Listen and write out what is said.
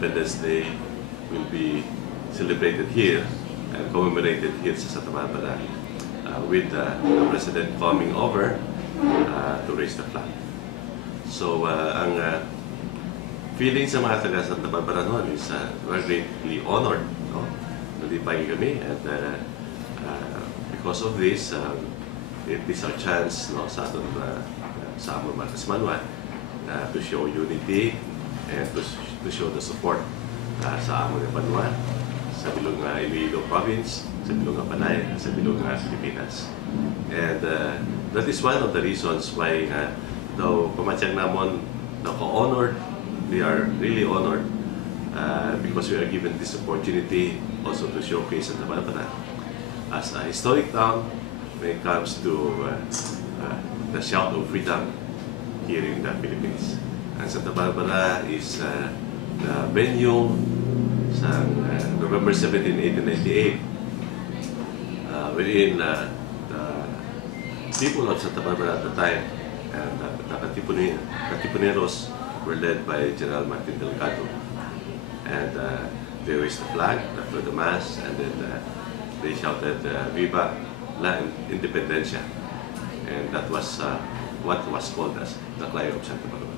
Independence Day will be celebrated here and commemorated here sa Santa Barbara with the President coming over to raise the flag. So, ang feeling sa mga taga Santa Barbara noon is we're greatly honored. No? Nalipay kami and because of this, it is our chance no, sa aton sa among mga kasmanwa to show unity and to show the support sa among banwa sa bilog nga Iloilo Province, sa bilog nga Panay, sa bilog nga Pilipinas. And that is one of the reasons why daw pamatyag namon honored, we are really honored because we are given this opportunity also to showcase Santa Barbara as a historic town when it comes to the shout of freedom here in the Philippines. Ang Santa Barbara is the venue sa November 17, 1898 wherein the people of Santa Barbara at the time and the Katipuneros were led by General Martin Delgado, and they raised the flag after the mass, and then they shouted "Viva la Independencia," and that was what was called as the Cry of Santa Barbara.